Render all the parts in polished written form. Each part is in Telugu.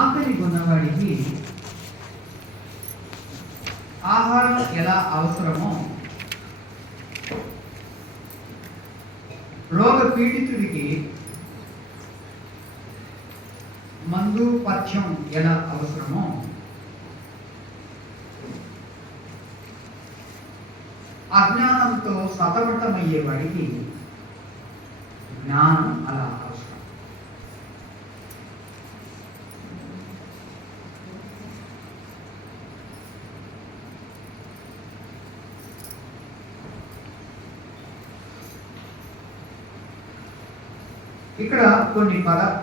ఆకలి ఉన్నవాడికి ఆహారం ఎలా అవసరమో రోగ పీడితుడికి మందు పథ్యం ఎలా అవసరమో అజ్ఞానంతో సతమతమయ్యేవాడికి జ్ఞానం అలా అవసరం. ఇక్కడ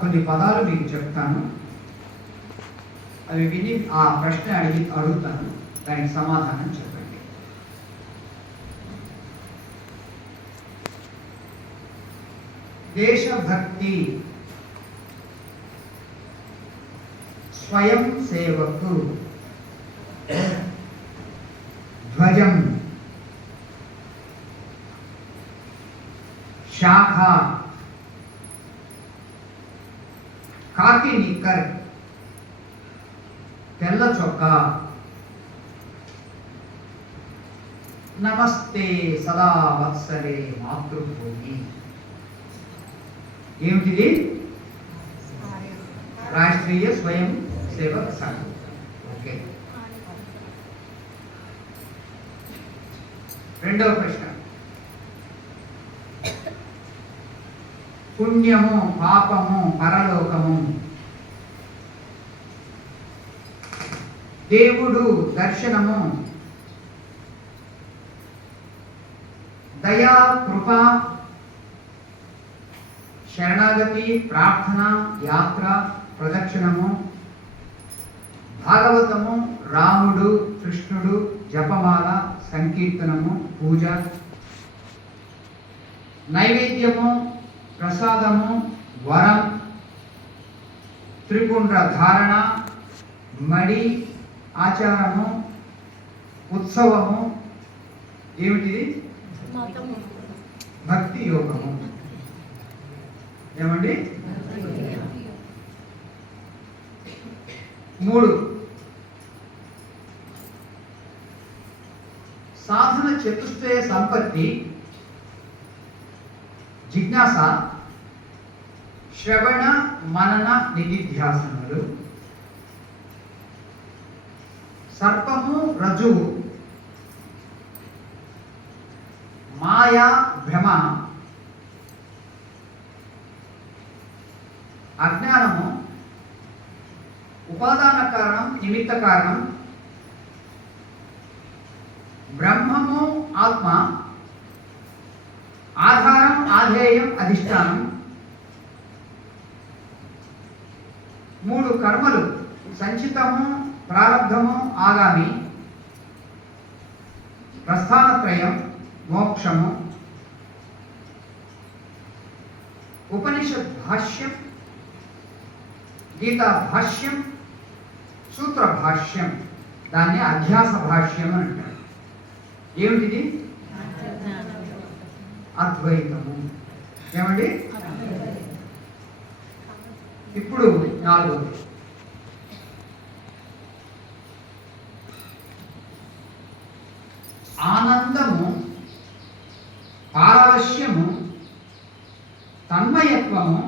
కొన్ని పదాలు మీకు చెప్తాను, అవి విని ఆ ప్రశ్న అడుగుతాను, దానికి సమాధానం చెప్పండి. దేశభక్తి, స్వయం సేవకు, ధ్వజం, శాఖ, కాకి నిక్కర్, తెల్ల చొక్కా, నమస్తే సదా వత్సలే మాతృభూమి. ఏమిటిది? రాష్ట్రీయ స్వయం సేవక్ సంఘ్. ఓకే. రెండవ ప్రశ్న, పుణ్యము, పాపము, పరలోకము, దేవుడు, దర్శనము, దయా, కృప, శరణాగతి, ప్రార్థన, యాత్ర, ప్రదక్షిణము, భాగవతము, రాముడు, కృష్ణుడు, జపమాల, సంకీర్తనము, పూజ, నైవేద్యము, ప్రసాదము, వరం, త్రిపుండ్ర ధారణ, మడి, ఆచారము, ఉత్సవము, ఏమిటిది? భక్తి యోగము. ఏమండి? 3 సాధన చతుష్టయ సంపత్తి, జిజ్ఞాస, శ్రవణ, మనన, నిధిధ్యాసనలు, సర్పము, రజువు, మాయా, భ్రమ, అజ్ఞానము, ఉపాదాన కారణం, నిమిత్త కారణం, బ్రహ్మము, ఆత్మ, ఆధారం, ఆధేయం, అధిష్టానం, 3 కర్మలు, సంచితము, ప్రారబ్ధము, ఆగామి, ప్రస్థానత్రయం, మోక్షము, ఉపనిషత్ భాష్యం, గీతా భాష్యం, సూత్ర భాష్యం, దాన్ని అధ్యాస భాష్యం అని అంటారు. ఏమిటిది? అద్వైతము. ఏమండి? ఇప్పుడు 4వది, ఆనందము, పారవశ్యము, తన్మయత్వము,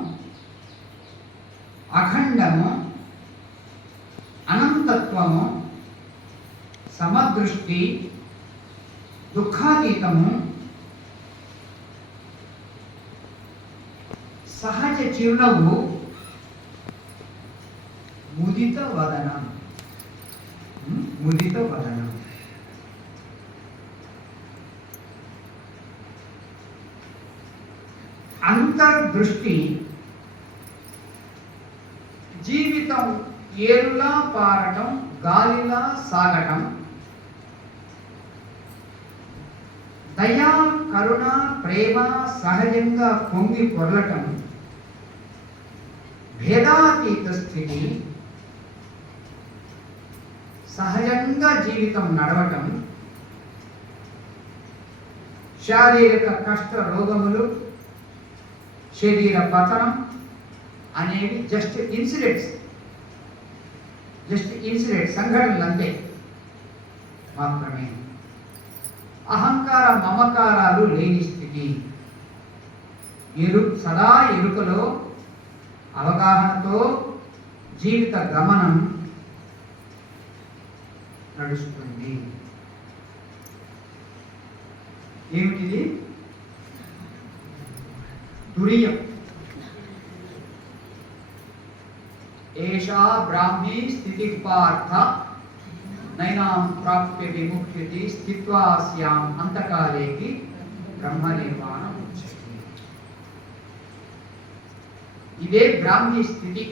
అఖండము, అనంతత్వము, సమదృష్టి, దుఃఖాతీతము, సహజ చిరునవ్వు, ముదిత వదనం. ముదిత వదనం. అంతర్దృష్టి, జీవితం ఏరులా పారటం, గాలిలా సాగటం, దయా, కరుణ, ప్రేమ, సహజంగా పొంగి పొరలటం, భేదాతీత స్థితి, సహజంగా జీవితం నడవటం, శారీరక కష్ట రోగములు, శరీర పతనం అనేవి జస్ట్ ఇన్సిడెంట్స్. జస్ట్ ఇన్సిడెంట్, సంఘటనలు అంతే మాత్రమే. అహంకార మమకారాలు లేని స్థితి, సదా ఎరుకలో అవగాహనతో జీవిత గమనం నడుస్తుంది. ఏమిటిది? తురియం. ఏషా బ్రాహ్మీ స్థితి పార్థ నైనాం ప్రాప్య విముక్తి స్థిత్వాస్యాం అంతకాలేకి బ్రహ్మ నిర్వాణం ఉచ్యతే. ఇదే బ్రాహ్మీ స్థితి.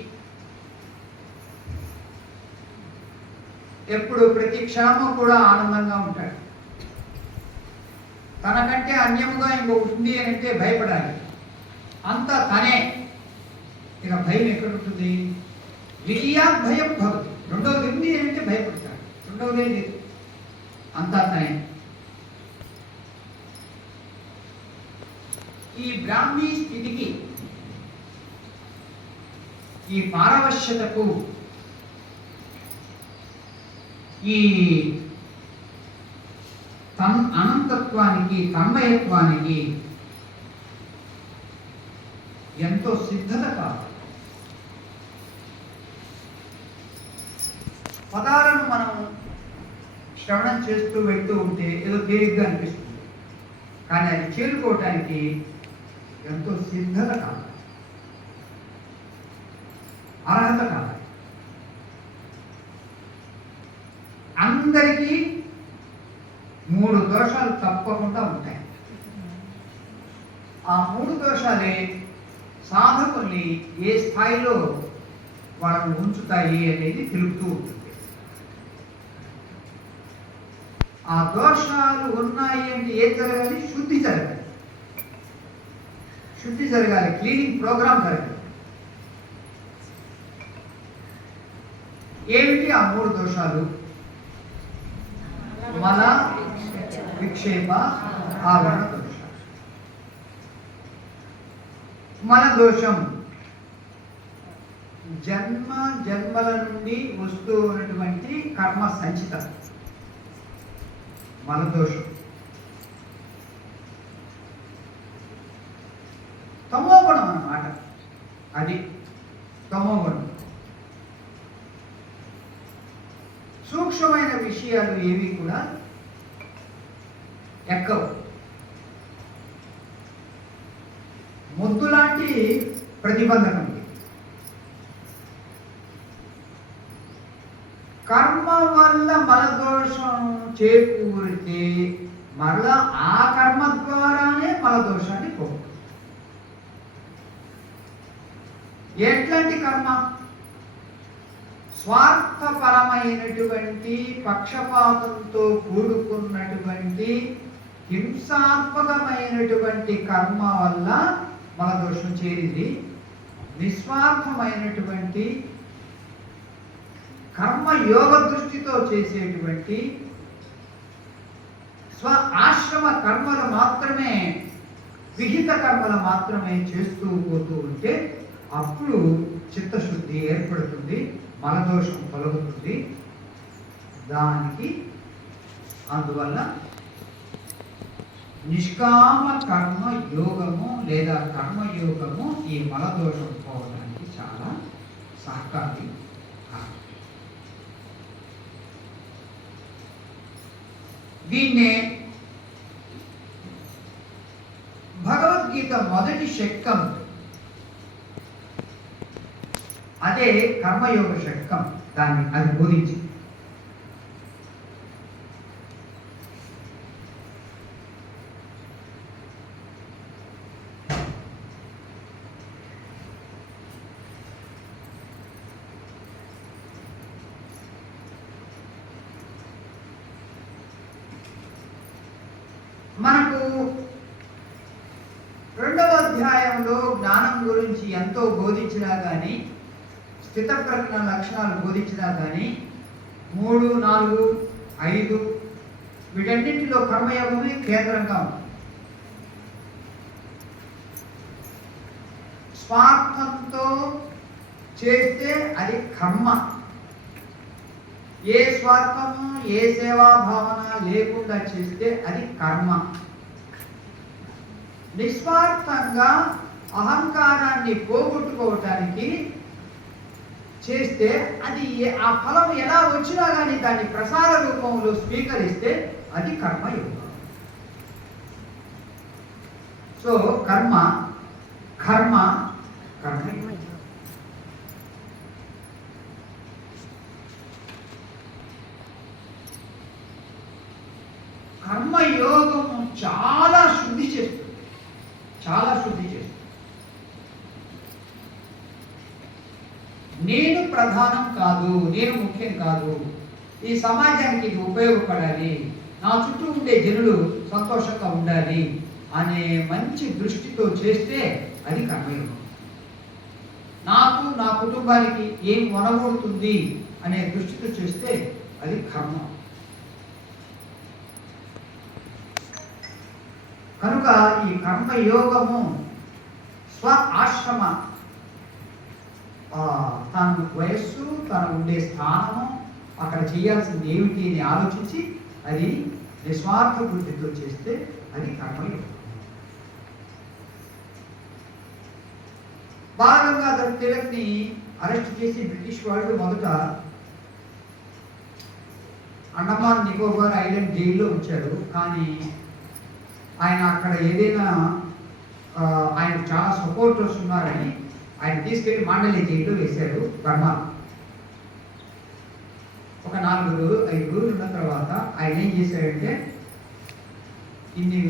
ఎప్పుడు ప్రతి క్షణము కూడా ఆనందంగా ఉంటాడు. తనకంటే అన్యముగా ఇంకొకటి ఉంది అని అంటే భయపడాలి. అంతా తనే. ఇక భయం ఎక్కడ ఉంటుంది? ద్వితీయాత్ భయం భవతి. రెండవది ఉంది అంటే భయపడతాడు. రెండవదే లేదు, అంతా తనే. ఈ బ్రాహ్మీ స్థితికి, ఈ పారవశ్యతకు, ఈ అనంతత్వానికి, తన్మయత్వానికి ఎంతో సిద్ధత కావాలి. పదాలను మనం శ్రవణం చేస్తూ వెళ్తూ ఉంటే ఏదో తేలిగ్గా అనిపిస్తుంది, కానీ అది చేరుకోవటానికి ఎంతో సిద్ధత కావాలి, అర్హత కావాలి. అందరికీ 3 దోషాలు తప్పకుండా ఉంటాయి. ఆ 3 దోషాలే సాధకుల్ని ఏ స్థాయిలో వాళ్ళని ఉంచుతాయి అనేది తెలుపుతూ ఉంటుంది. ఆ దోషాలు ఉన్నాయి అంటే ఏం జరగాలి? శుద్ధి జరగాలి. శుద్ధి జరగాలి, క్లీనింగ్ ప్రోగ్రామ్ జరగాలి. ఏమిటి ఆ 3 దోషాలు? మల, విక్షేప, ఆవరణ దోషం. మల దోషం జన్మ జన్మల నుండి వస్తూ ఉన్నటువంటి కర్మ సంచితం, మల దోషం. తమోగుణం అన్నమాట, అది తమోగుణం. సూక్ష్మమైన విషయాలు ఏవి కూడా ఎక్కవు. ముద్దు లాంటి ప్రతిబంధకం. కర్మ వల్ల మలదోషం చేకూరితే మరలా ఆ కర్మ ద్వారానే మలదోషాన్ని పోగొట్టు. ఎట్లాంటి కర్మ? స్వార్థపరమైనటువంటి, పక్షపాతంతో కూడుకున్నటువంటి, హింసాత్మకమైనటువంటి కర్మ వల్ల మలదోషం చేరింది. నిస్వార్థమైనటువంటి కర్మ యోగ దృష్టితో చేసేటువంటి స్వ ఆశ్రమ కర్మలు మాత్రమే, విహిత కర్మలు మాత్రమే చేస్తూ పోతూ ఉంటే అప్పుడు చిత్తశుద్ధి ఏర్పడుతుంది, మలదోషం తొలగుతుంది. దానికి అందువల్ల నిష్కామ కర్మ యోగము లేదా కర్మయోగము ఈ మలదోషం పోవడానికి చాలా సహకారి. దీన్నే భగవద్గీత మొదటి షట్కం, అదే కర్మయోగ షట్కం, దాన్ని అది బోధించి మనకు 2వ అధ్యాయంలో జ్ఞానం గురించి ఎంతో బోధించినా కానీ, స్థితప్రజ్ఞ లక్షణాలు బోధించినా కానీ 3, 4, 5 వీటన్నింటిలో కర్మయోగమే కేంద్రంగా ఉంది. స్వార్థంతో చేస్తే అది కర్మ, ఏ స్వార్థము ఏ సేవా భావన లేకుండా చేస్తే అది కర్మ. నిస్వార్థంగా అహంకారాన్ని పోగొట్టుకోవటానికి చేస్తే అది ఆ ఫలం ఎలా వచ్చినా కానీ దాన్ని ప్రసాద రూపంలో స్వీకరిస్తే అది కర్మయోగం. సో కర్మ కర్మ కర్మ. కర్మయోగము చాలా శుద్ధి చేస్తుంది, చాలా శుద్ధి చేస్తుంది. నేను ప్రధానం కాదు, నేను ముఖ్యం కాదు, ఈ సమాజానికి ఇది ఉపయోగపడాలి, నా చుట్టూ ఉండే జనులు సంతోషంగా ఉండాలి అనే మంచి దృష్టితో చేస్తే అది కర్మయోగం. నాకు నా కుటుంబానికి ఏం వనగొడుతుంది అనే దృష్టితో చేస్తే అది కర్మ. కనుక ఈ కర్మయోగము స్వ ఆశ్రమ, తన వయస్సు, తన ఉండే స్థానము, అక్కడ చేయాల్సింది ఏమిటి అని ఆలోచించి అది నిస్వార్థ బుద్ధితో చేస్తే అది కర్మయోగం. బాలగంగాధర్ తిలక్ని అరెస్ట్ చేసి బ్రిటిష్ వాళ్ళు మొదట అండమాన్ నికోబార్ ఐలాండ్ జైల్లో ఉంచారు. కానీ ఆయన అక్కడ ఏదైనా ఆయన చాలా సపోర్టర్స్ ఉన్నారని ఆయన తీసుకెళ్లి మాండలి జైల్లో వేశారు బర్మా. ఒక 4-5 రోజులు ఉన్న తర్వాత ఆయన ఏం చేశాడంటే ఇన్ని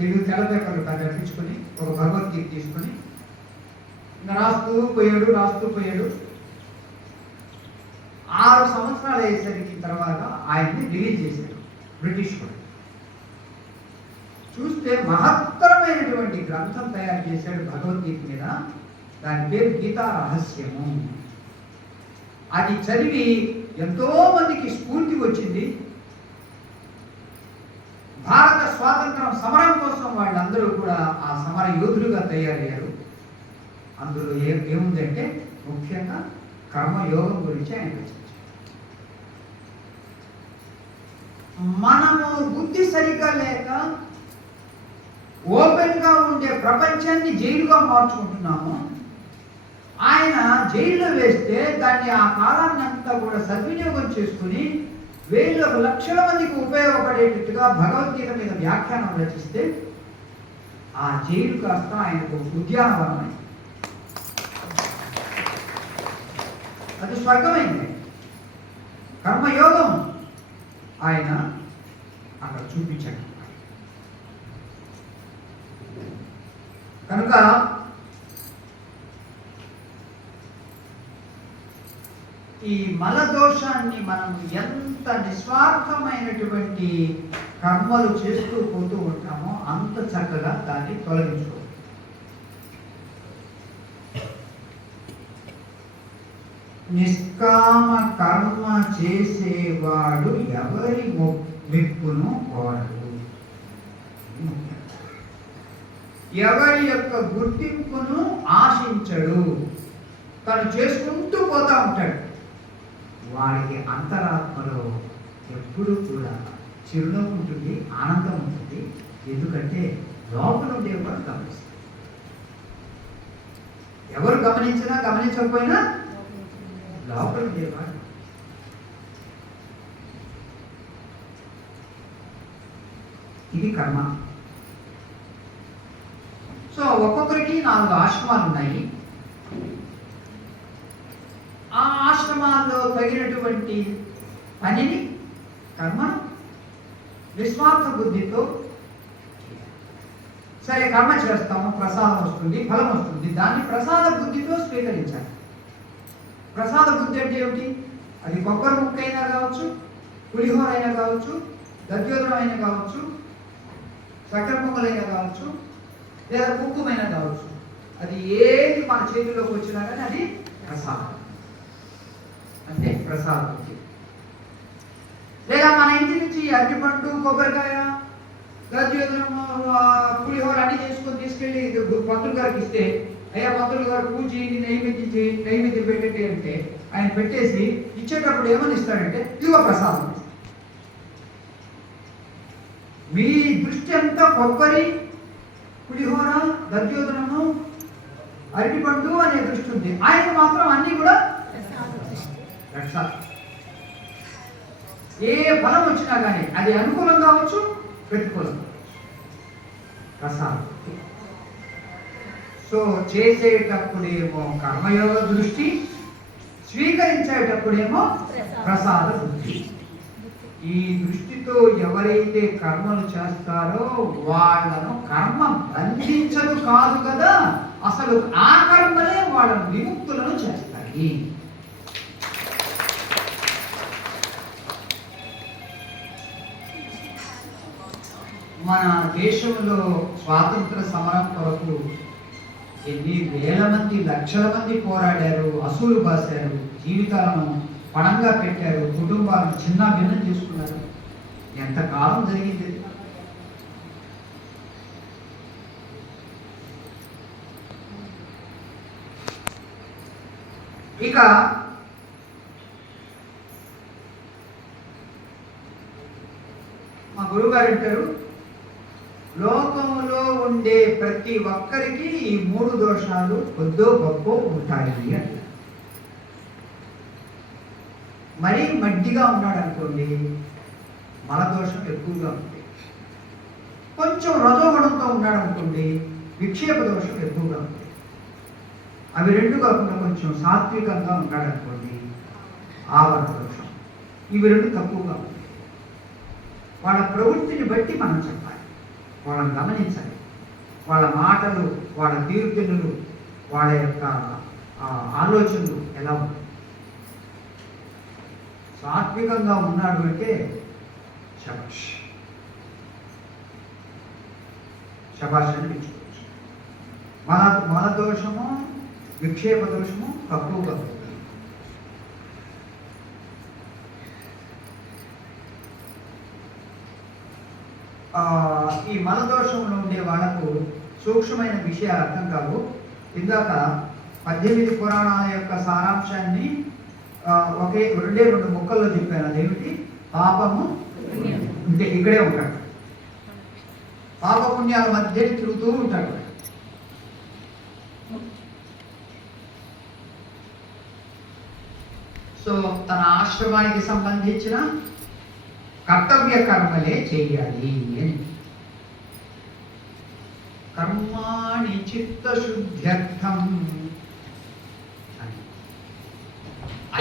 తెలుగు తెల్ల పేపర్లు కట్టించుకొని ఒక భగవద్గీత తీసుకొని ఇంకా రాస్తూ పోయాడు. 6 సంవత్సరాలు అయ్యేసరికి తర్వాత ఆయన్ని రిలీజ్ చేశారు బ్రిటిష్ వాళ్ళు. చూస్తే మహత్తరమైనటువంటి గ్రంథం తయారు చేశాడు భగవద్గీత మీద. దాని పేరు గీతా రహస్యము. అది చదివి ఎంతో మందికి స్ఫూర్తి వచ్చింది. భారత స్వాతంత్రం సమరం కోసం వాళ్ళందరూ కూడా ఆ సమర యోధులుగా తయారయ్యారు. అందులో ఏముందంటే ముఖ్యంగా కర్మయోగం గురించి ఆయన రచించారు. మనము బుద్ధి సరిగా లేక ఓపెన్గా ఉండే ప్రపంచాన్ని జైలుగా మార్చుకుంటున్నాము. ఆయన జైల్లో వేస్తే దాన్ని ఆ కాలాన్ని అంతా కూడా సద్వినియోగం చేసుకుని 1,00,000 మందికి ఉపయోగపడేటట్టుగా భగవద్గీత మీద వ్యాఖ్యానం రచిస్తే ఆ జైలు కాస్త ఆయనకు ఉద్యానవనమైంది. అది స్వర్గమైంది. కర్మయోగం ఆయన అక్కడ చూపించాడు. కనుక ఈ మలదోషాన్ని మనం ఎంత నిస్వార్థమైనటువంటి కర్మలు చేస్తూ పోతూ ఉంటామో అంత చక్కగా దాన్ని తొలగించుకో. నిష్కామ కర్మ చేసేవాడు ఎవరి మెప్పును కోరడు. ఎవరి యొక్క గుర్తింపును ఆశించడు. తను చేసుకుంటూ పోతా ఉంటాడు. వాడికి అంతరాత్మలో ఎప్పుడూ కూడా చిరునవ్వు ఉంటుంది, ఆనందం ఉంటుంది. ఎందుకంటే లోపల ఉండేవాడు గమనిస్తాడు. ఎవరు గమనించినా గమనించకపోయినా లోపల ఉండేవాడు. ఇది కర్మ. సో ఒక్కొక్కరికి 4 ఆశ్రమాలు ఉన్నాయి. ఆ ఆశ్రమాల్లో తగినటువంటి పనిని, కర్మను నిస్వార్థ బుద్ధితో సరే కర్మ చేస్తాము, ప్రసాదం వస్తుంది, ఫలం వస్తుంది. దాన్ని ప్రసాద బుద్ధితో స్వీకరించాలి. ప్రసాద బుద్ధి అంటే ఏమిటి? అది కొబ్బరి ముక్క అయినా కావచ్చు, పులిహోర అయినా కావచ్చు, దద్యోదనం అయినా కావచ్చు, చక్కెర పొంగలైనా కావచ్చు, లేదా కుంకుమైనా కావచ్చు. అది ఏది మన చేతిలోకి వచ్చినా కానీ అది ప్రసాదం. అంటే ప్రసాద బుద్ధి. లేదా మన ఇంటి నుంచి అరటిపండు, కొబ్బరికాయ, దద్యోదనం, పులిహోర అన్ని చేసుకొని తీసుకెళ్ళి పంతులు గారికి ఇస్తే, అయ్యా పంతులు గారు పూజ నైవేద్యం పెట్టండి అంటే ఆయన పెట్టేసి ఇచ్చేటప్పుడు ఏమని ఇస్తాడంటే ఇదిగో ప్రసాదం. మీ దృష్టి అంతా కొబ్బరి, పులిహోర, దర్జోదనము, అరటిపండు అనే దృష్టి ఉంది. ఆయన మాత్రం అన్ని కూడా ప్రసాదం. ఏ ఫలం వచ్చినా కానీ అది అనుకూలం కావచ్చు, ప్రతికూలం కావచ్చు, ప్రసాదం. సో చేసేటప్పుడేమో కర్మయోగ దృష్టి, స్వీకరించేటప్పుడేమో ప్రసాద బుద్ధి. ఈ దృష్టితో ఎవరైతే కర్మలు చేస్తారో వాళ్ళను కర్మ బంధించదు కాదు కదా, అసలు ఆ కర్మలే వాళ్ళను విముక్తులను చేస్తాయి. మన దేశంలో స్వాతంత్ర సమరం కొరకు ఎన్ని వేల మంది, లక్షల మంది పోరాడారు, అసూలు బాసారు, జీవితాలను పణంగా పెట్టారు, కుటుంబాలను చిన్న భిన్నం చేసుకున్నారు. ఎంతకాలం జరిగింది. ఇక మా గురువుగారు అంటారు, లోకంలో ఉండే ప్రతి ఒక్కరికి ఈ 3 దోషాలు కొద్దో గొప్ప ఉంటాయి అంటారు. మరీ మడ్డిగా ఉన్నాడు అనుకోండి, మలదోషం ఎక్కువగా ఉంది. కొంచెం రజోగుణంతో ఉన్నాడు అనుకోండి, విక్షేప దోషం ఎక్కువగా ఉంది. అవి 2 కాకుండా కొంచెం సాత్వికంగా ఉన్నాడు అనుకోండి, ఆవరణ దోషం. ఇవి 2 తక్కువగా ఉంటాయి. వాళ్ళ ప్రవృత్తిని బట్టి మనం చెప్పాలి, వాళ్ళని గమనించాలి. వాళ్ళ మాటలు, వాళ్ళ తీరుతెన్నులు, వాళ్ళ యొక్క ఆలోచనలు ఎలా ఉంటాయి. సాత్వికంగా ఉన్నాడు అంటే శబాష్, శబాష్ అని పిలుచుకోవచ్చు. మన దోషము, విక్షేప దోషము తక్కువగా ఉంటుంది. ఈ మనదోషంలో ఉండే వాళ్ళకు సూక్ష్మమైన విషయాలు అర్థం కావు. ఇందాక 18 పురాణాల యొక్క సారాంశాన్ని ఒకే 2 ముక్కల్లో చెప్పాను. అదేమిటి? పాపము అంటే ఇక్కడే ఉంటాడు, పాపపుణ్యాల మధ్య తిరుగుతూ ఉంటాడు. సో తన ఆశ్రమానికి సంబంధించిన కర్తవ్య కర్మలే చేయాలి అని. కర్మాణి చిత్తశుద్ధ్యర్థం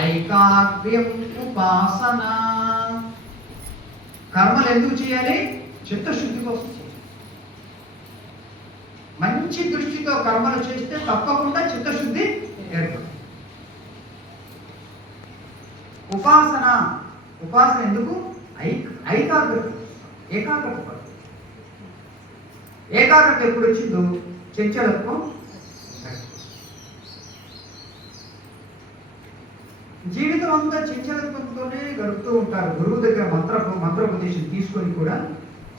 ఐకాగ్ర్యం ఉపాసన. కర్మలు ఎందుకు చేయాలి? చిత్తశుద్ధి కోసం చేయాలి. మంచి దృష్టితో కర్మలు చేస్తే తప్పకుండా చిత్తశుద్ధి ఏర్పడుతుంది. ఉపాసన, ఉపాసన ఎందుకు? ఏకాగ్రత, ఏకాగ్రత పడుతుంది. ఏకాగ్రత ఎప్పుడు వచ్చిందో చంచలత్వం. జీవితం అంతా చంచలత్వంతోనే గడుపుతూ ఉంటారు. గురువు దగ్గర మంత్రోపదేశం తీసుకొని కూడా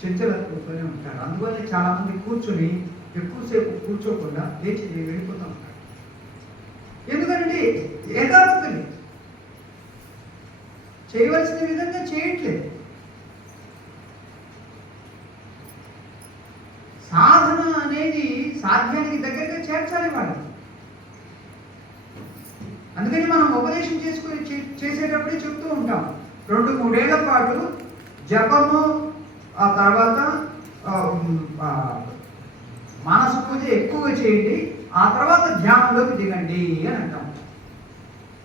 చంచలత్వంతోనే ఉంటారు. అందువల్ల చాలా మంది కూర్చొని ఎక్కువసేపు కూర్చోకుండా లేచి వెళ్ళిపోతూ ఉంటారు. ఎందుకంటే ఏకాగ్రత లేదు, చేయవలసిన విధంగా చేయట్లేదు. సాధన అనేది సాధ్యానికి దగ్గరగా చేర్చాలి వాళ్ళు. అందుకని మనం ఉపదేశం చేసుకుని చేసేటప్పుడే చెప్తూ ఉంటాం, 2-3 ఏళ్ల పాటు జపము, ఆ తర్వాత మానస పూజ ఎక్కువగా చేయండి, ఆ తర్వాత ధ్యానంలోకి దిగండి అని అంటాం.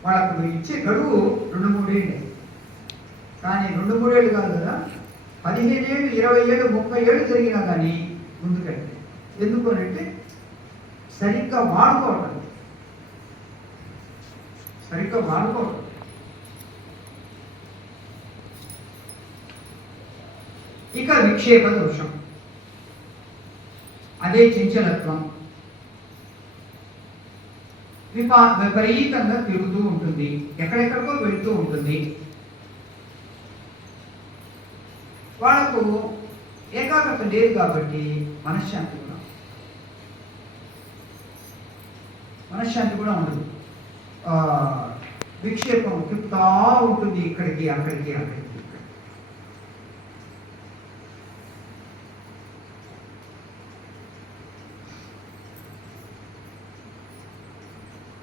వాళ్ళకు ఇచ్చే గడువు 2-3 ఏళ్ళు. కానీ 2-3 ఏళ్ళు కాదు కదా, 15 ఏళ్ళు, 20 ఏళ్ళు, 30 ఏళ్ళు జరిగినా కానీ ముందుకంటే. ఎందుకు అంటే సరిగ్గా వాడుకోవటం, సరిగ్గా వాడుకోవటం. ఇక విక్షేప దోషం, అదే చంచలత్వం. విపరీతంగా తిరుగుతూ ఉంటుంది, ఎక్కడెక్కడికో వెళుతూ ఉంటుంది. వాళ్ళకు ఏకాగ్రత లేదు కాబట్టి మనశ్శాంతి కూడా ఉండదు. విక్షేపం తిప్పుతా ఉంటుంది, ఇక్కడికి అక్కడికి అక్కడికి.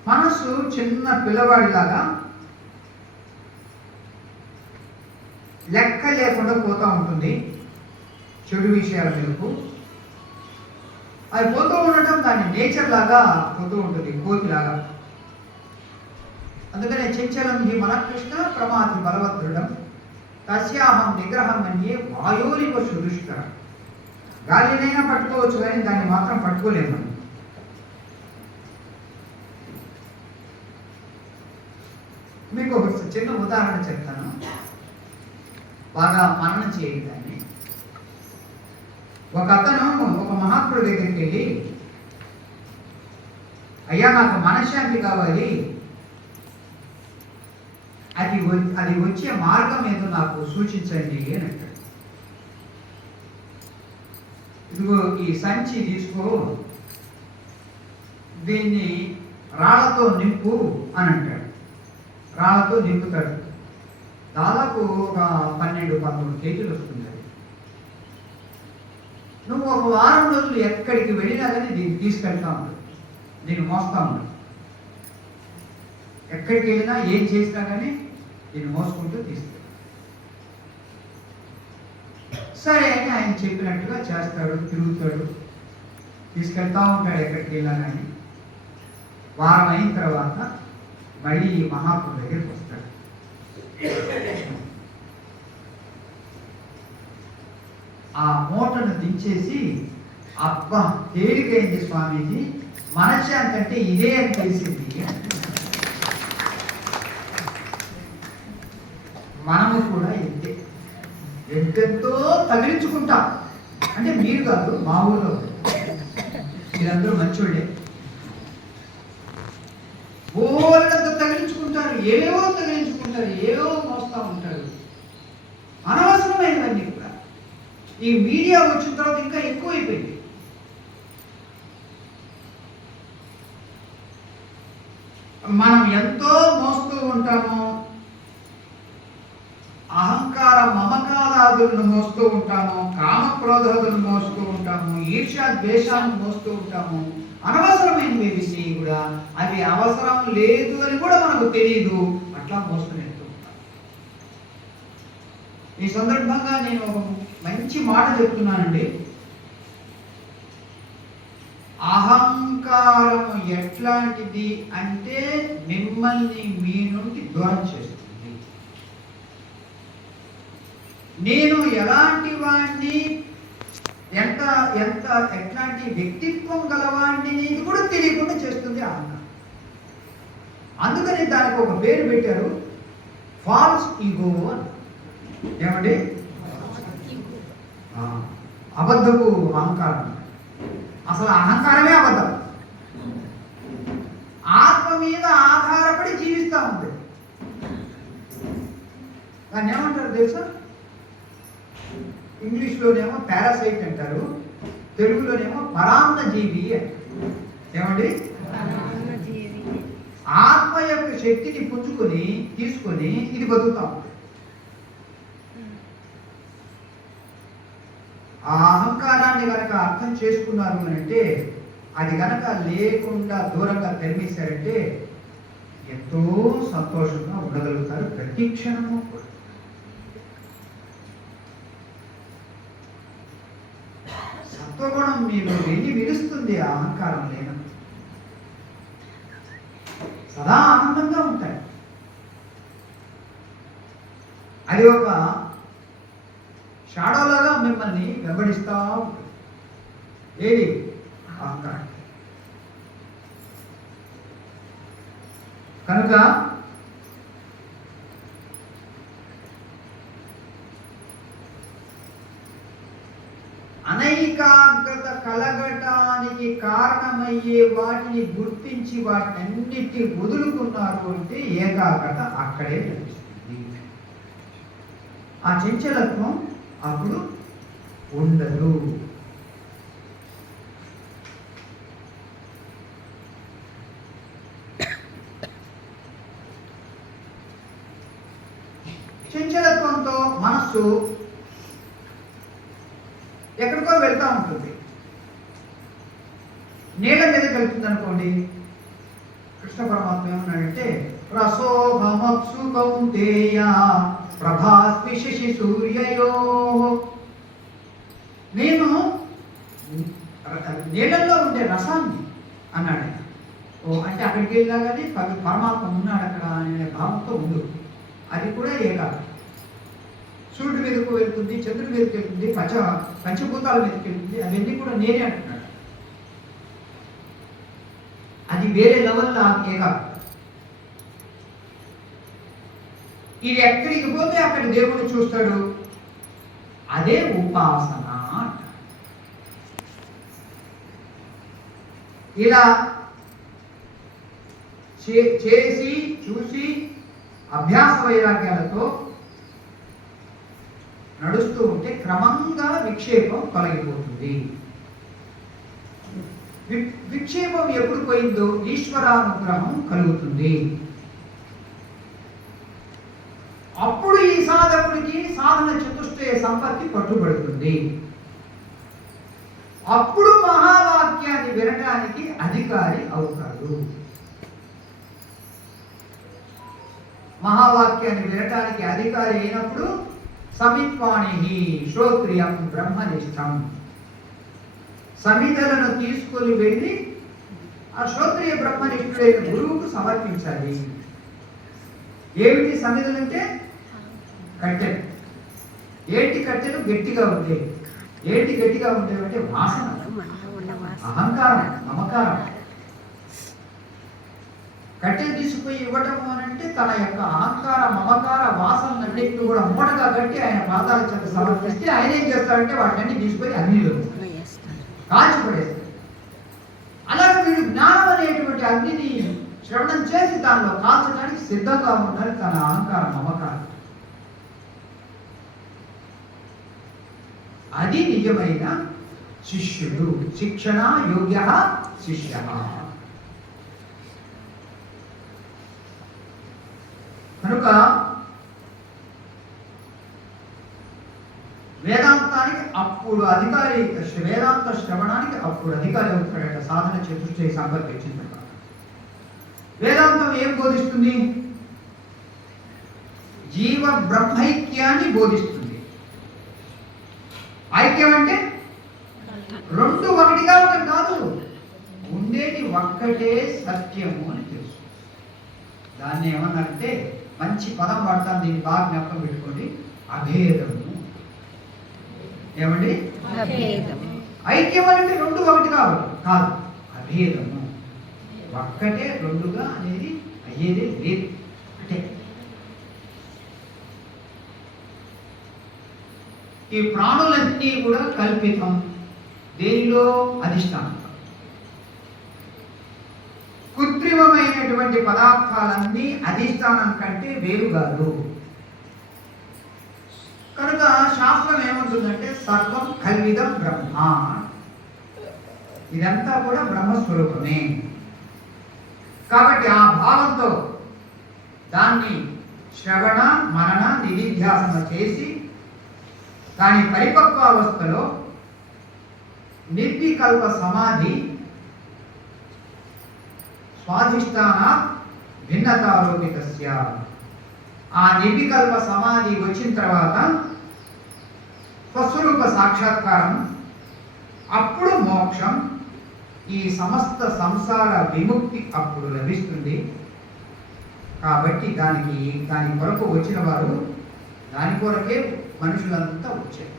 మనసు చిన్న పిల్లవాడిలాగా లెక్క లేకుండా పోతూ ఉంటుంది చెడు విషయాల మీదకు. అది పోతూ ఉండటం దాని నేచర్ లాగా పోతూ ఉంటుంది, కోతిలాగా. అందుకనే చంచలం హి మన కృష్ణ ప్రమాది బలవదృఢం తస్యాహం నిగ్రహం అనే వాయోరివ సుదుష్కర. గాలినైనా పట్టుకోవచ్చు కానీ దాన్ని మాత్రం పట్టుకోలేము మనం. మీకు ఒక చిన్న ఉదాహరణ చెప్తాను, బాగా మననం చేయండి దాన్ని. ఒక అతను ఒక మహాత్ముడి దగ్గరికి వెళ్ళి, అయ్యా నాకు మనశ్శాంతి కావాలి, అది వచ్చే మార్గం ఏదో నాకు సూచించండి అని అంటాడు. ఇదిగో ఈ సంచి తీసుకో, దీన్ని రాళ్లతో నింపు అని అంటాడు. రాళ్లతో నింపుతాడు. దాదాపు ఒక 12-13 కేజీలు వస్తుంది. నువ్వు ఒక వారం రోజులు ఎక్కడికి వెళ్ళినా కానీ దీన్ని తీసుకెళ్తా ఉంటాడు, దీన్ని మోస్తా ఉంటాడు. ఎక్కడికి వెళ్ళినా ఏం చేసినా కానీ దీన్ని మోసుకుంటూ తీసుకెళ్తాడు. సరే అని ఆయన చెప్పినట్టుగా చేస్తాడు, తిరుగుతాడు, తీసుకెళ్తా ఉంటాడు ఎక్కడికి వెళ్ళినా కానీ. వారం అయిన తర్వాత మళ్ళీ ఈ మహాత్ముడి దగ్గరికి వస్తాడు. ఆ మూటను దించేసి, అబ్బా తేలికైంది స్వామీజీ, మనశ్శాంతి అంటే ఇదే అని తెలిసింది. మనము కూడా ఎంతెంతో తగిలించుకుంటాం. అంటే మీరు కాదు, మా ఊళ్ళో మీరందరూ మంచోళ్ళే. ఓళ్ళంతా తగిలించుకుంటారు, ఏవేవో తగిలించుకుంటారు, ఏవో మోస్తూ ఉంటారు, అనవసరమైనవన్నీ కూడా. ఈ మీడియా వచ్చిన తర్వాత ఇంకా ఎక్కువైపోయింది. మనం ఎంతో మోస్తూ ఉంటాము, అహంకార మమకారాదులను మోస్తూ ఉంటాము, కామక్రోధాదులను మోస్తూ ఉంటాము, ఈర్ష్య ద్వేషాలను మోస్తూ ఉంటాము. అనవసరమైనవి విషయం కూడా, అవి అవసరం లేదు అని కూడా మనకు తెలియదు, అట్లా మోస్తూనే ఉంటాం. ఈ సందర్భంగా నేను ఒక మంచి మాట చెప్తున్నానండి. అహంకారం ఎట్లాంటిది అంటే మిమ్మల్ని మీ నుండి దూరం చేస్తుంది. నేను ఎలాంటి వాడిని, ఎట్లాంటి వ్యక్తిత్వం గలవాడిని ఇది కూడా తెలియకుండా చేస్తుంది అహంకారం. అందుకని దానికి ఒక పేరు పెట్టారు, ఫాల్స్ ఈగో అని. ఏమండి? అబద్ధపు అహంకారం. అసలు అహంకారమే అబద్ధం. ఆత్మ మీద ఆధారపడి జీవిస్తూ ఉంటుంది. దాన్ని ఏమంటారు తెలుసా? ఇంగ్లీష్లోనేమో పారాసైట్ అంటారు, తెలుగులోనేమో పరాన్న జీవి అంటారు. ఏమండి? ఆత్మ యొక్క శక్తిని తీసుకొని ఇది బతుకుతా ఉంటుంది. ఆ అహంకారాన్ని కనుక అర్థం చేసుకున్నారు అని అంటే, అది కనుక లేకుండా దూరంగా తరిమేశారంటే ఎంతో సంతోషంగా ఉండగలుగుతారు ప్రతి క్షణము కూడా. సత్వగుణం మీరు వెళ్ళి విలుస్తుంది. ఆ అహంకారం లేనప్పుడు సదా ఆనందంగా ఉంటాయి. అది ఒక షాడోలాగా మిమ్మల్ని వెంబడిస్తా ఉంటుంది. ఏది? అహంకారం. కనుక అనైకాగ్రత కలగటానికి కారణమయ్యే వాటిని గుర్తించి వాటినన్నిటి వదులుకున్నారు అంటే ఏకాగ్రత అక్కడే లభిస్తుంది. ఆ చంచలత్వం అప్పుడు ఉండదు. చంచలత్వంతో మనస్సు ఎక్కడికో వెళ్తూ ఉంటుంది. నీళ్ళ మీదకి వెళ్తుంది అనుకోండి. కృష్ణ పరమాత్మ ఏమన్నాడంటే రసోహమప్సు కౌంతేయ ప్రభాస్మి శశి సూర్యయో, నేను నీళ్ళల్లో ఉండే రసాన్ని అన్నాడు ఆయన. ఓ అంటే అక్కడికి వెళ్ళినా కానీ పరమాత్మ ఉన్నాడు అక్కడ అనే భావంతో ఉండు. అది కూడా ఏకాగ్రత. సూర్యుడి మీదకు వెళ్తుంది, చంద్రుడి మీదకి వెళ్తుంది, పంచభూతాల మీదకి వెళ్తుంది, అవన్నీ కూడా నేనే అంటున్నాడు. అది వేరే లెవెల్లో ఏకాగ్రత. ఇది ఎక్కడికి పోతే అక్కడ దేవుడు చూస్తాడు. అదే ఉపాసన అంటారు. ఇలా చేసి చూసి అభ్యాస వైరాగ్యాలతో నడుస్తూ ఉంటే క్రమంగా విక్షేపం తొలగిపోతుంది. విక్షేపం ఎప్పుడు పోయిందో ఈశ్వరానుగ్రహం కలుగుతుంది. అప్పుడు ఈ సాధకుడికి సాధన చతుష్టయ సంపత్తి పట్టుబడుతుంది. అప్పుడు మహావాక్యాన్ని వినటానికి అధికారి అవుతాడు. మహావాక్యాన్ని వినటానికి అధికారి అయినప్పుడు సమిత్వాణి శ్రోత్రియం బ్రహ్మనిష్టం, సమిధలను తీసుకొని వెళ్ళి ఆ శ్రోత్రియ బ్రహ్మనిష్ఠుడైన గురువుకు సమర్పించాలి. ఏమిటి సమిధలు అంటే? కట్టెలు. ఏంటి కట్టెలు? గట్టిగా ఉండేవి. ఏంటి గట్టిగా ఉండేవంటే వాసన, అహంకారం, మమకారం. కట్టెలు తీసుకుపోయి ఇవ్వటం అనంటే తన యొక్క అహంకార మమకార వాసనలన్నింటినీ కూడా మూటగా కట్టి ఆయన పాదాల చేత సమర్పిస్తే ఆయన ఏం చేస్తాడంటే వాటిని తీసుకొని అగ్నిలో కాల్చిపడేస్తాడు. అలాగే వీడు జ్ఞానం అనేటువంటి అగ్నిని శ్రవణం చేసి దానిలో కాల్చడానికి సిద్ధంగా ఉండాలి తన అహంకార మమకారం. అది నిజమైన శిష్యుడు. శిక్షణ యోగ్య శిష్య. కనుక వేదాంతానికి అప్పుడు అధికారి, వేదాంత శ్రవణానికి అప్పుడు అధికారి అవుతాడట సాధన చతుష్టయ సంపత్తి వచ్చిన తర్వాత. వేదాంతం ఏం బోధిస్తుంది? జీవ బ్రహ్మైక్యాన్ని బోధిస్తుంది. ఐక్యం అంటే రెండు ఒకటిగా ఉండడం కాదు, ఉండేది ఒక్కటే సత్యము అని తెలుసు. దాన్ని ఏమన్నారంటే మంచి పదం వాడతాను, దీన్ని బాగా జ్ఞాపకం పెట్టుకోండి, అభేదము. ఏమండి? ఐక్యం అంటే రెండు ఒకటి కాదు, అభేదము. ఒక్కటే రెండుగా అనేది అయ్యేదే లేదు. అంటే ఈ ప్రాణులన్నీ కూడా కల్పితం. దేనిలో? అధిష్టానం. కృత్రిమమైనటువంటి పదార్థాలన్నీ అధిష్టానం కంటే వేరు కాదు. కనుక శాస్త్రం ఏమంటుందంటే సర్వం కల్విదం బ్రహ్మ. ఇదంతా కూడా బ్రహ్మస్వరూపమే. కాబట్టి ఆ భావంతో దాన్ని శ్రవణ మనన నిధిధ్యాసన చేసి దాని పరిపక్వావస్థలో నిర్వికల్ప సమాధి స్వాధిష్టాన భిన్నతారోపితస్య, ఆ నిర్వికల్ప సమాధి వచ్చిన తర్వాత స్వస్వరూప సాక్షాత్కారం, అప్పుడు మోక్షం, ఈ సమస్త సంసార విముక్తి అప్పుడు లభిస్తుంది. కాబట్టి దాని కొరకు వచ్చిన వారు, దాని కొరకే మనుషులంతా వచ్చారు.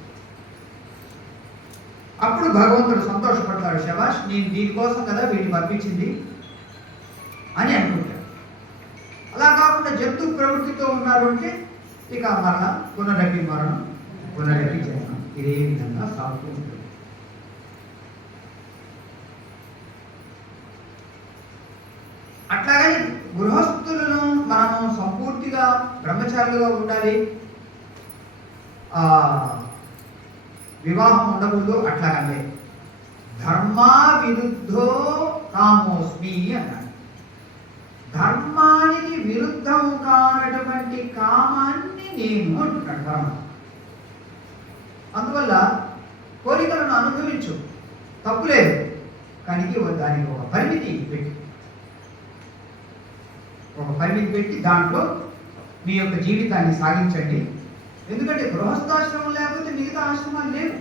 అప్పుడు భగవంతుడు సంతోషపడతాడు, శభాష్, నేను దీనికోసం కదా వీటిని పంపించింది అని అనుకుంటాడు. అలా కాకుండా జంతు ప్రవృత్తితో ఉన్నారు అంటే ఇక మరణ, పునరపి మరణం, పునరపి జన్మం, ఇదే విధంగా సాగుతూ ఉంటుంది. అట్లాగని గృహస్థులను మనం సంపూర్తిగా బ్రహ్మచారులుగా ఉండాలి, వివాహం ఉండకూడదు అట్లాగంటే ధర్మా విరుద్ధో కామోస్మి అన్నాడు. ధర్మానికి విరుద్ధం కానటువంటి కామాన్ని నేను అంటున్నాడు పరమాత్మ. అందువల్ల కోరికలను అనుభవించు, తప్పులేదు, కానీ దానికి ఒక పరిమితి పెట్టి, దాంట్లో మీ యొక్క జీవితాన్ని సాగించండి. ఎందుకంటే గృహస్థాశ్రమం లేకపోతే మిగతా ఆశ్రమాలు లేవు.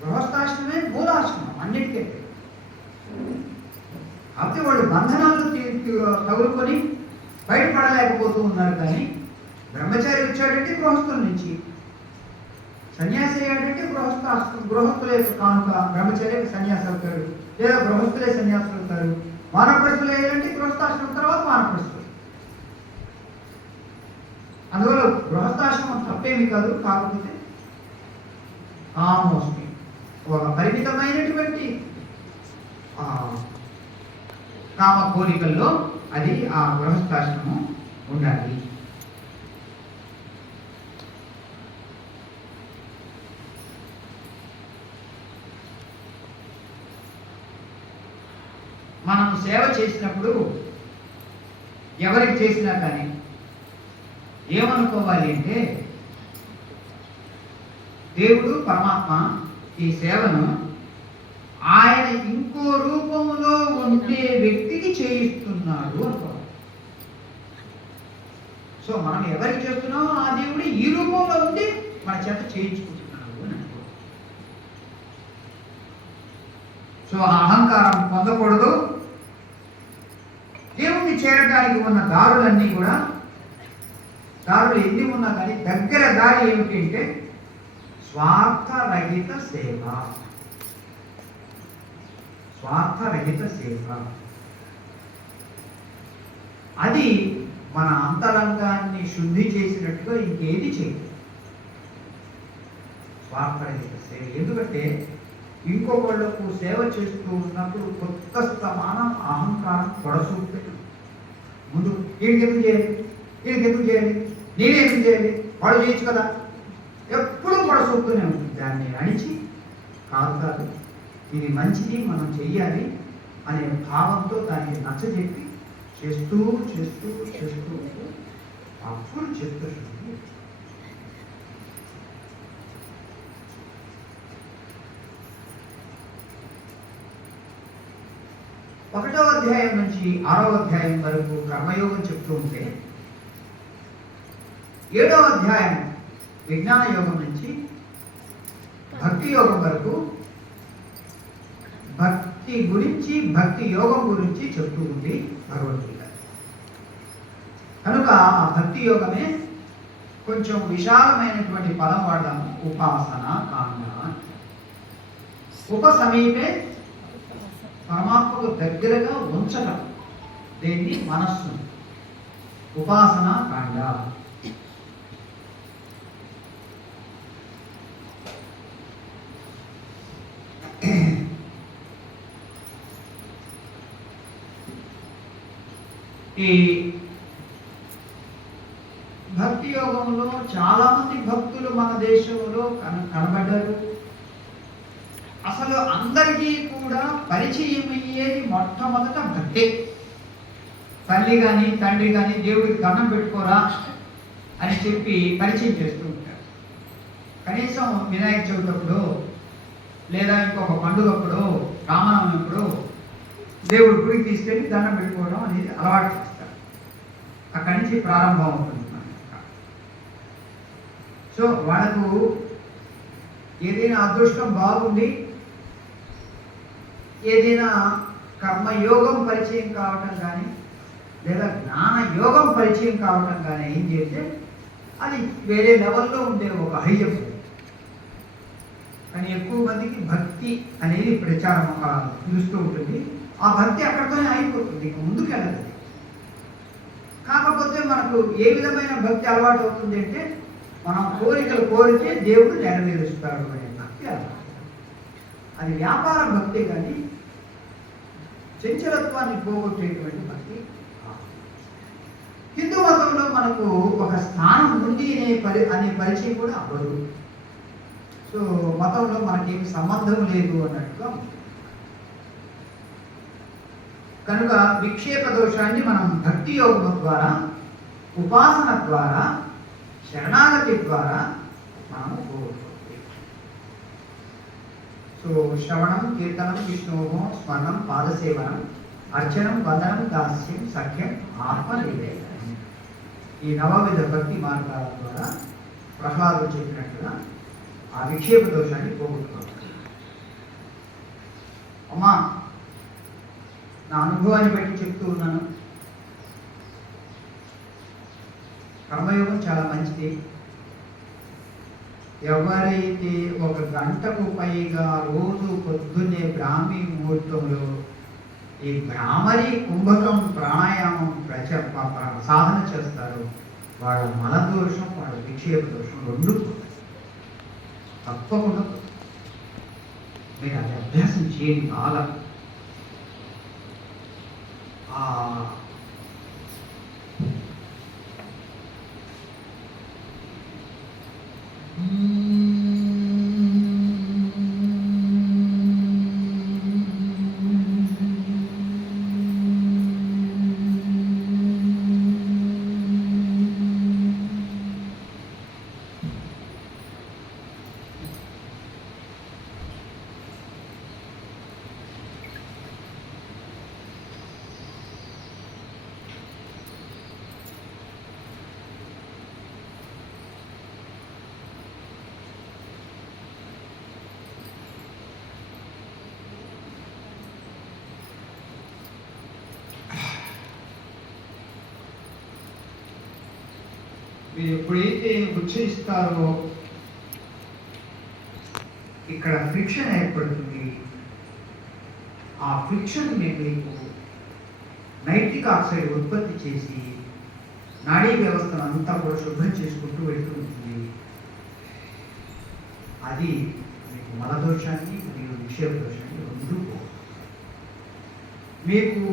గృహస్థాశ్రమే మూలాశ్రమం అన్నిటికీ. కాబట్టి వాళ్ళు బంధనాలు తగులుకొని బయటపడలేకపోతూ ఉన్నారు. కానీ బ్రహ్మచారి వచ్చాడంటే గృహస్థుల నుంచి, సన్యాసి అయ్యాడంటే గృహస్థుల యొక్క కానుక బ్రహ్మచారి సన్యాసి అవుతాడు, లేదా గృహస్థులే సన్యాసులు అవుతారు. వానప్రస్థులు అయ్యాడంటే గృహస్థాశ్రమం తర్వాత వానప్రస్థులు. అందువల్ల గృహస్థాశ్రమం తప్పేమి కాదు. కాకపోతే ఆమోస్మి ఒక పరిమితమైనటువంటి కామ కోరికల్లో అది ఆ గృహస్థాశ్రమం ఉండాలి. మనం సేవ చేసినప్పుడు ఎవరికి చేసినా కానీ ఏమనుకోవాలి అంటే, దేవుడు పరమాత్మ ఈ సేవను ఆయన ఇంకో రూపంలో ఉండే వ్యక్తికి చేయిస్తున్నాడు అనుకోవాలి. సో మనం ఎవరికి చేస్తున్నామో ఆ దేవుడు ఈ రూపంలో ఉండి మన చేత చేయించుకుంటున్నాడు అని అనుకోవాలి. సో ఆ అహంకారం పొందకూడదు. దేవుణ్ణి చేరడానికి ఉన్న దారులన్నీ కూడా, దారులు ఎన్ని ఉన్నా కానీ దగ్గర దారి ఏమిటి అంటే స్వార్థరహిత సేవ. స్వార్థరహిత సేవ అది మన అంతరంగాన్ని శుద్ధి చేసినట్టుగా ఇంకేది చేయదు. స్వార్థరహిత సేవ. ఎందుకంటే ఇంకొకళ్ళకు సేవ చేస్తూ ఉన్నప్పుడు కొత్త స్థమానం అహంకారం పొడసూపుతుంది. ముందు వీడికి ఎందుకు చేయాలి, నేనే ఎందుకు చేయాలి, వాడు చేయొచ్చు కదా, ఎప్పుడూ పొడసూపుతూనే ఉంటుంది. దాన్ని అణిచి కాదు, ఇది మంచిది, మనం చెయ్యాలి అనే భావంతో దానికి నచ్చజెప్పి చేస్తూ చేస్తూ చేస్తూ అప్పుడు చెప్తుంది. ఒకటో అధ్యాయం నుంచి 6వ అధ్యాయం వరకు కర్మయోగం చెప్తూ ఉంటే, 7వ అధ్యాయం విజ్ఞాన యోగం నుంచి భక్తి యోగం వరకు భక్తి గురించి, భక్తి యోగం గురించి చెప్తూ ఉంది భగవద్గీత. కనుక ఆ భక్తి యోగమే కొంచెం విశాలమైనటువంటి పదం వాడదాము. ఉపాసన కాండ. ఉపసమీపే పరమాత్మకు దగ్గరగా ఉంచటం, దేన్ని మనస్సు. ఉపాసన కాండ. ఈ భక్తి యోగంలో చాలా మంది భక్తులు మన దేశంలో కనబడ్డారు. అసలు అందరికీ కూడా పరిచయం అయ్యేది మొట్టమొదట భక్తే. తల్లి కానీ తండ్రి కానీ దేవుడికి దండం పెట్టుకోరా అని చెప్పి పరిచయం చేస్తూ ఉంటారు. కనీసం వినాయక చవితి అప్పుడు, లేదా ఇంకొక పండుగప్పుడు, రామనవమి అప్పుడు దేవుడి గుడికి తీసుకెళ్ళి దండం పెట్టుకోవడం అనేది అలవాటు చేస్తారు. అక్కడి నుంచి ప్రారంభం అవుతుంది. సో వాళ్ళకు ఏదైనా అదృష్టం బాగుండి, ఏదైనా కర్మయోగం పరిచయం కావటం కానీ, లేదా జ్ఞాన యోగం పరిచయం కావటం కానీ ఏం చేస్తే అది వేరే లెవెల్లో ఉండే ఒక హైజం. కానీ ఎక్కువ మందికి భక్తి అనేది ప్రచారం పిలుస్తూ ఉంటుంది. ఆ భక్తి అక్కడితోనే అయిపోతుంది, ఇక ముందుకు వెళ్ళదు. కాకపోతే మనకు ఏ విధమైన భక్తి అలవాటు అవుతుంది అంటే, మనం కోరికలు కోరితే దేవుడు నెరవేరుస్తాడు అనే భక్తి అలవాటు. అది వ్యాపార భక్తి కానీ చంచలత్వాన్ని పోగొట్టేటువంటి భక్తి. హిందూ మతంలో మనకు ఒక స్థానం ఉంది అనే పరిచయం కూడా అవ్వదు. సో మతంలో మనకేమి సంబంధం లేదు అన్నట్టుగా. కనుక విక్షేప దోషాన్ని మనం భక్తి యోగం ద్వారా, ఉపాసన ద్వారా శరణాగతి ద్వారా మనము పోగొట్టుకోవాలి. సో శ్రవణం, కీర్తనం, విష్ణువు స్మరణం, పాదసేవనం, అర్చనం, వందనం, దాస్యం, సఖ్యం, ఆత్మ నివేదనం. ఈ నవవిధ భక్తి మార్గాల ద్వారా ప్రహ్లాదుడు చెప్పినట్టుగా ఆ విక్షేప దోషాన్ని పోగొట్టుకోవాలి. అమ్మా, నా అనుభవాన్ని బట్టి చెప్తూ ఉన్నాను. కర్మయోగం చాలా మంచిది. ఎవరైతే 1 గంటకు పైగా రోజు పొద్దున్నే బ్రాహ్మీ ముహూర్తంలో ఈ భ్రామరి, కుంభకం, ప్రాణాయామం సాధన చేస్తారో వాళ్ళ మలదోషం, వాళ్ళ విక్షేప దోషం 2 తప్పకుండా మీరు అది అభ్యాసం చేయండి. బాగా మీరు ఎప్పుడైతే ఉచ్చరిస్తారో ఇక్కడ ఫ్రిక్షన్ ఏర్పడుతుంది. ఆ ఫ్రిక్షన్ మీకు నైట్రిక్ ఆక్సైడ్ ఉత్పత్తి చేసి నాడీ వ్యవస్థను అంతా కూడా శుభ్రం చేసుకుంటూ వెళ్తూ ఉంటుంది. అది మీకు మలదోషాన్ని మరియు విక్షేప దోషాన్ని 2 మీకు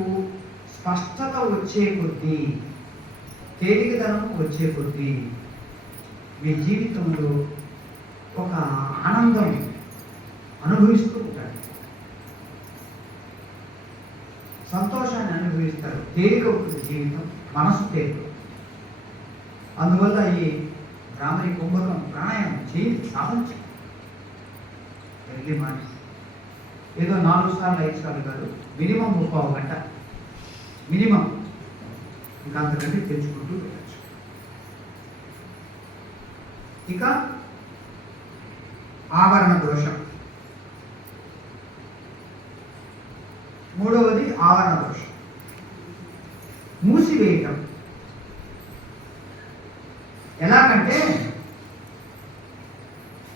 స్పష్టత వచ్చే కొద్దీ, తేలికదనం వచ్చే కొద్దీ మీ జీవితంలో ఒక ఆనందం అనుభవిస్తూ ఉంటారు, సంతోషాన్ని అనుభవిస్తారు, తేలిక ఉంటుంది జీవితం, మనసు తేలిక. అందువల్ల ఈ భ్రామరి, కుంభకం, ప్రాణాయామం చేయండి, సాధన చేయండి. మాట ఏదో 4 సార్లు 5 సార్లు కాదు, మినిమం 30 గంట మినిమం, ఇంకా అంతకంటే తెచ్చుకుంటూ వెళ్ళచ్చు. ఇక ఆవరణ దోషం, 3వది ఆవరణ దోషం, మూసివేయటం. ఎలాగంటే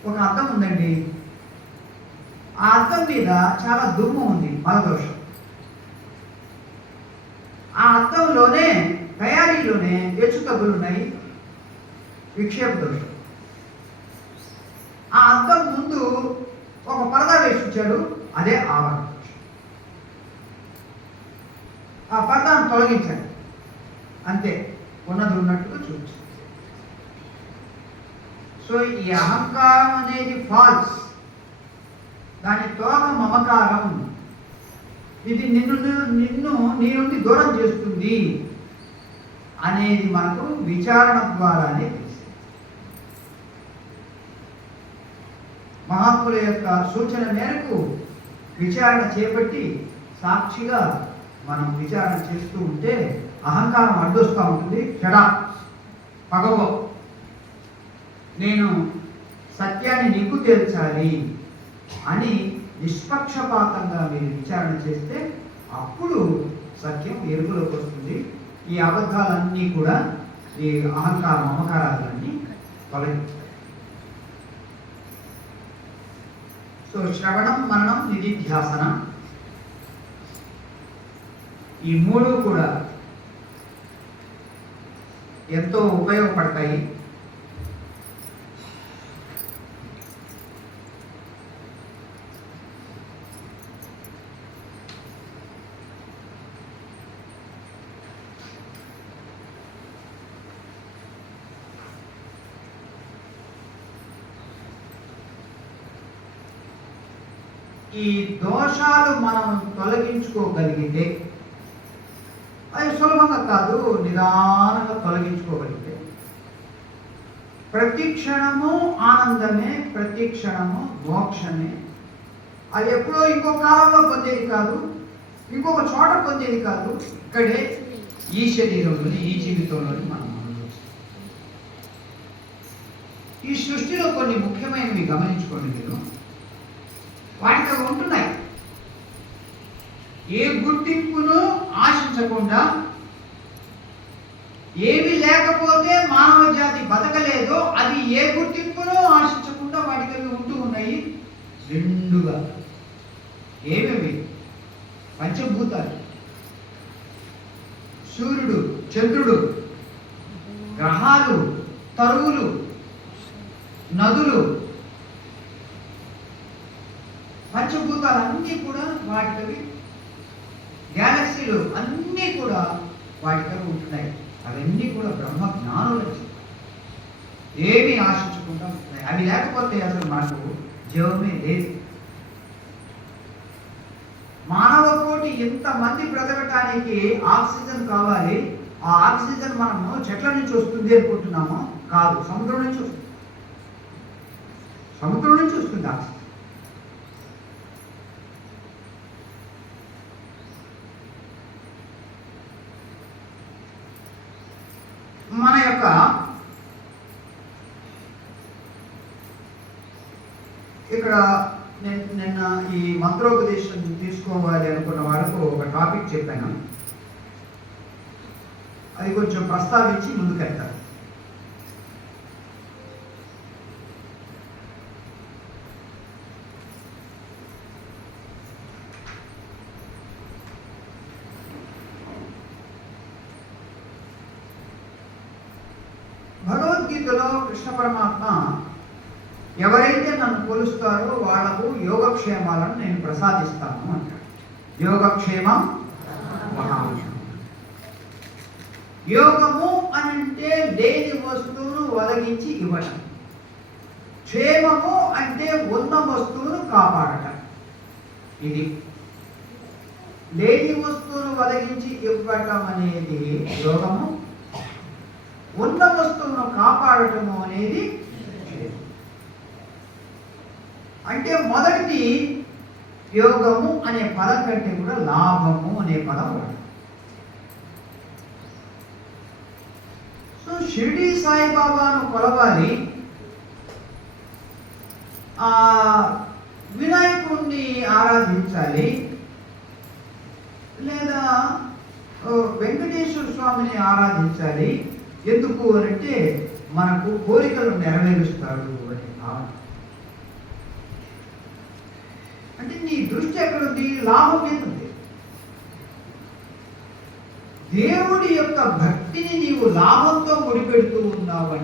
ఒక అద్దం ఉందండి, ఆ అద్దం మీద చాలా దుమ్ము ఉంది, మలదోషం. ఆ అద్దంలోనే, తయారీలోనే హెచ్చు తగ్గులు ఉన్నాయి, విక్షేప దోషం. ఆ అద్దం ముందు ఒక పరదా వేసి ఉంచాడు, అదే ఆవరణ దోషం. ఆ పరదాను తొలగించండి, అంతే, ఉన్నది ఉన్నట్టుగా చూపించండి. సో ఈ అహంకారం అనేది ఫాల్స్, దాని తోక మమకారం. ఇది నిన్ను నీ నుండి దూరం చేస్తుంది అనేది మనకు విచారణ ద్వారానే తెలుసు. మహాత్ముల యొక్క సూచన మేరకు విచారణ చేపట్టి సాక్షిగా మనం విచారణ చేస్తూ ఉంటే అహంకారం అడ్డొస్తూ ఉంటుంది. షడా, పగవో, నేను సత్యాన్ని నీకు తేల్చాలి అని నిష్పక్షపాతంగా మీరు విచారణ చేస్తే అప్పుడు సత్యం ఎరుపులోకి వస్తుంది. ఈ అబద్ధాలన్నీ కూడా, ఈ అహంకార మమకారాలన్నీ తొలగిస్తాయి. సో శ్రవణం, మననం, నిధిధ్యాసన, ఈ 3 కూడా ఎంతో ఉపయోగపడతాయి. ఈ దోషాలు మనం తొలగించుకోగలిగితే, అది సులభంగా కాదు, నిదానంగా తొలగించుకోగలిగితే ప్రతి క్షణము ఆనందమే, ప్రతి క్షణము మోక్షమే. అది ఎప్పుడో ఇంకో కాలంలో పొందేది కాదు, ఇంకొక చోట పొందేది కాదు, ఇక్కడే ఈ శరీరంలోని, ఈ జీవితంలోని మనం అనుభవిస్తాం. ఈ సృష్టిలో కొన్ని ముఖ్యమైనవి గమనించుకోండి మీరు. వాటికి అవి ఉంటున్నాయి. ఏ గుర్తింపును ఆశించకుండా, ఏమి లేకపోతే మానవ జాతి బతకలేదో అది ఏ గుర్తింపును ఆశించకుండా వాటికి అవి ఉంటూ ఉన్నాయి. రెండుగా ఏమేమి? పంచభూతాలు, సూర్యుడు, చంద్రుడు, గ్రహాలు, తరువులు, నదులు, పంచభూతాలన్నీ కూడా వాటికవి, గ్యాలక్సీలు అన్నీ కూడా వాటికవి ఉంటున్నాయి. అవన్నీ కూడా బ్రహ్మ జ్ఞానులు ఏమీ ఆశించకుండా ఉంటున్నాయి. అవి లేకపోతే అసలు మనకు జీవమే లేదు. మానవ కోటి ఇంతమంది బ్రతకటానికి ఆక్సిజన్ కావాలి. ఆ ఆక్సిజన్ మనము చెట్ల నుంచి వస్తుంది అనుకుంటున్నాము, కాదు, సముద్రం నుంచి వస్తుంది. సముద్రం నుంచి వస్తుంది ఆక్సిజన్. మన యొక్క ఇక్కడ నిన్న ఈ మంత్రోపదేశం తీసుకోవాలి అనుకున్న వాళ్ళకు ఒక టాపిక్ చెప్పాను. అది కొంచెం ప్రస్తావించి ముందుకెళ్తాను. భగవద్గీతలో కృష్ణ పరమాత్మ ఎవరైతే నన్ను కొలుస్తారో వాళ్లకు యోగక్షేమాలను నేను ప్రసాదిస్తాను అంటాడు. యోగక్షేమం మహాక్షేమం. యోగము అంటే లేని వస్తువును ఒదగించి ఇవ్వటం. క్షేమము అంటే ఉన్న వస్తువును కాపాడటం. ఇది లేని వస్తువును ఒదగించి ఇవ్వటం అనేది యోగము, ఉన్న వస్తువును కాపాడటము అనేది క్షేమం. అంటే మొదటిది యోగము అనే పదం కంటే కూడా లాభము అనే పదం వాడు. సో షిరిడి సాయిబాబాను కొలవాలి, వినాయకుడిని ఆరాధించాలి, లేదా వెంకటేశ్వర స్వామిని ఆరాధించాలి. ఎందుకు అంటే మనకు కోరికలు నెరవేరుస్తాడు అనే భావన. అంటే నీ దృష్టి ఎక్కడుంది? లాభం మీద ఉంది. దేవుడి యొక్క భక్తిని నీవు లాభంతో ముడిపెడుతూ ఉన్నావు.